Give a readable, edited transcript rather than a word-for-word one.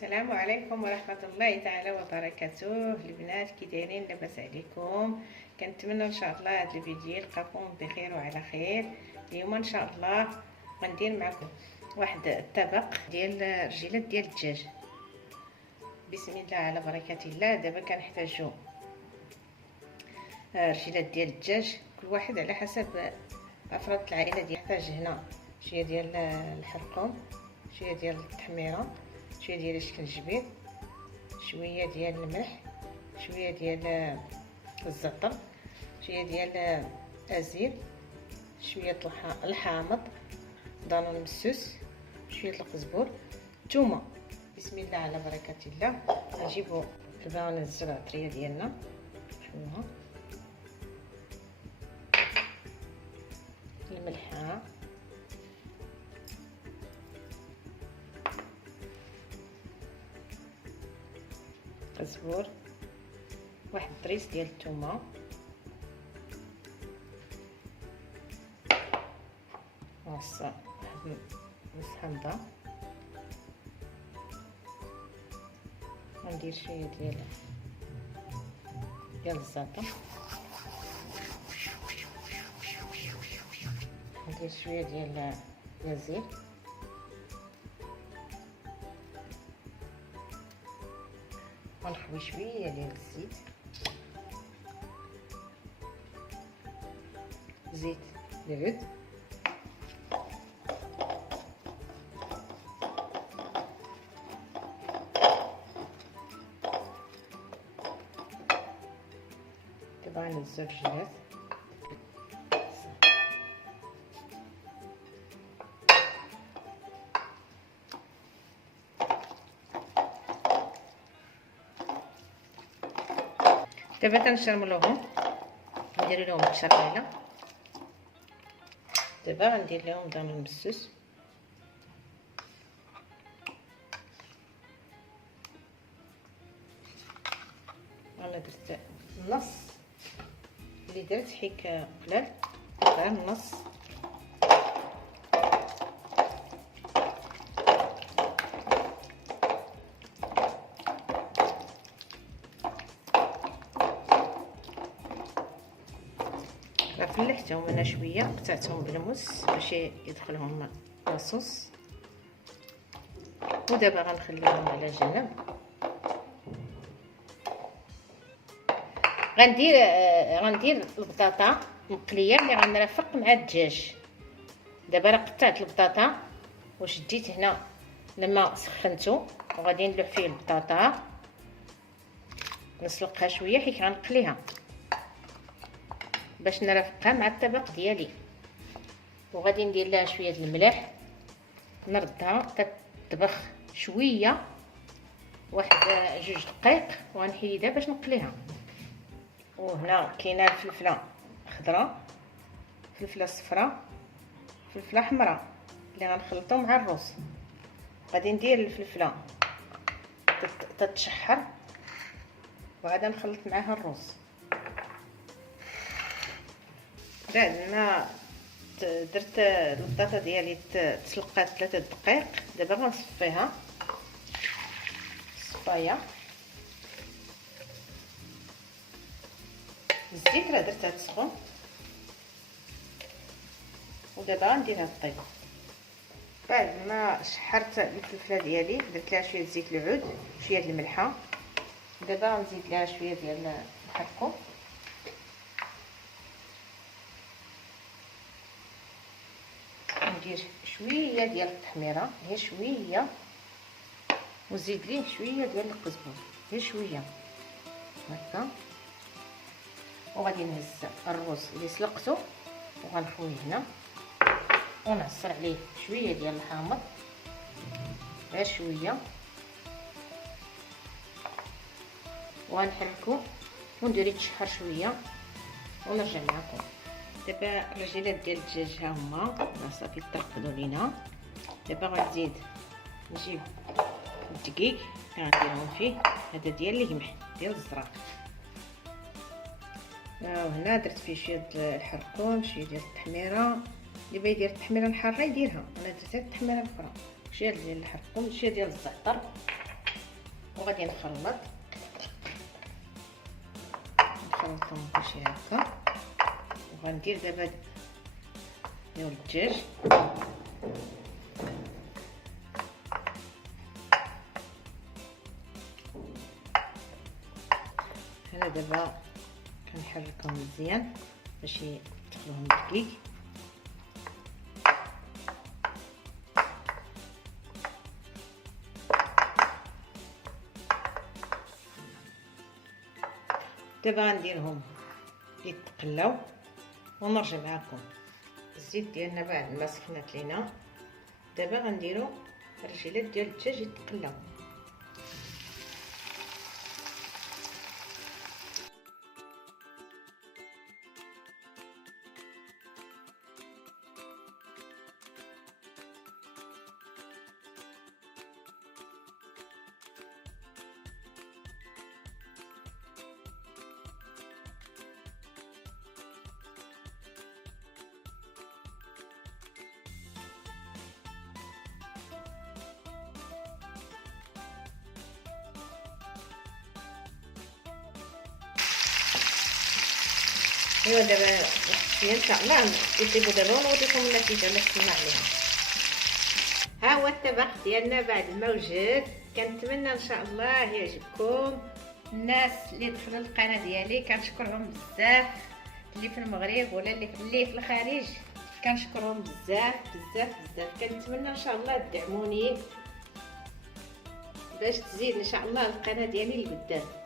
السلام عليكم ورحمة الله تعالى وبركاته. البنات كي دايرين؟ لاباس عليكم؟ كنتمنى ان شاء الله هذا الفيديو يلقاكم بخير وعلى خير. اليوم ان شاء الله غندير معكم واحد الطبق ديال رجيلات ديال الدجاج. بسم الله على بركة الله. دابا كنحتاجو رجيلات ديال الدجاج، كل واحد على حسب افراد العائله ديالو. نحتاج هنا شويه ديال الحرقوم، شويه ديال التحميره، شويه ديال الشكنجبير، شويه ديال الملح، شويه ديال الزعتر، شويه ديال الزيت، شويه الحامض، ضانون مسوس، شويه القزبور، ثومه. بسم الله على بركه الله. غنجيبو دابا ننزلو العطريه ديالنا، شوفوها، الملحه، قزبور، واحد الطريس ديال الثومه، نص حامضه، غندير شويه ديال الزعتر، ندير شويه ديال الزيت، ونخوي شويه ديال الزيت، زيت العود، دابا غنهزو الرجيلات، دابا كنشرملوهم، ندير لهم التشرميله. دابا غندير لهم ضانون المسوس، انا درت النص اللي درت حيت قلال، غير النص. فلحتهم انا شويه، قطعتهم بالموس باش يدخلهم لاصوص، ودابا غنخليهم على جنب. غندير البطاطا مقليه اللي غنرافق مع الدجاج. دابا راه قطعت البطاطا وشديت هنا لما سخنته، وغادي نلوح فيه البطاطا، نسلقها شويه حيت غنقليها باش نرافقها مع الطبق ديالي. وغادي ندير لها شويه الملح، نردها تطبخ شويه، واحد 2 دقائق، وغنحيدها باش نقليها. وهنا كاينه الفلفله خضراء، فلفله صفراء، فلفله حمراء اللي غنخلطهم مع الرز. غادي ندير الفلفله تتشحر، وغادي نخلط معاها الرز. بعد ما درت البطاطا ديالي تسلقات 3 دقائق، دابا غنصفيها صفايه. الزيت راه درتها تسخن، ودابا غنديرها طيب. بعد ما شحرت الفلفله ديالي، درت لها شويه زيت العود، شويه الملحه. دابا غنزيد لها شويه ديال الحرقوم، ندير شويه ديال التحميره، غير شويه، وزيد ليه شويه ديال القزبر، غير شويه هكا. وغادي نهز الرز اللي سلقته وغنخويه هنا، ونعصر عليه شويه ديال الحامض، غير شويه، وغنحركو وندير يتشحر شويه، ونرجع معكم. دابا الرجيلات ديال الدجاج ها هما صافي ترقدوا لينا. دابا غنزيد نجيب الدقيق غنديرهم فيه، هذا ديال القمح ديال الزرع. وهنا درت فيه شويه الحرقوم، شويه ديال التحميره، اللي بغى يدير التحميره الحاره يديرها، انا درت التحميره الاخرى، شويه ديال الحرقوم، شويه ديال الزعتر، وغادي نخلطهم بشي هكا. وغندير دابا الدجاج. انا دابا كنحركهم مزيان باش يدخلهم الدقيق. دابا غنديرهم يتقلاو ونرجع معكم. الزيت ديالنا بعد ما سخنات لينا، دابا غنديرو الرجيلات ديال الدجاج يتقلاو. ايوا دابا شويه ان شاء الله يطيبوا دابا ونوريكم النتيجه اللي وصلنا عليها. ها هو الطبق ديالنا بعد ما وجد. كنتمنى ان شاء الله يعجبكم. الناس اللي دخلوا القناه ديالي كنشكرهم بزاف، اللي في المغرب ولا اللي في الخارج كنشكرهم بزاف بزاف بزاف. كنتمنى ان شاء الله تدعموني باش تزيد ان شاء الله القناه ديالي لقدام.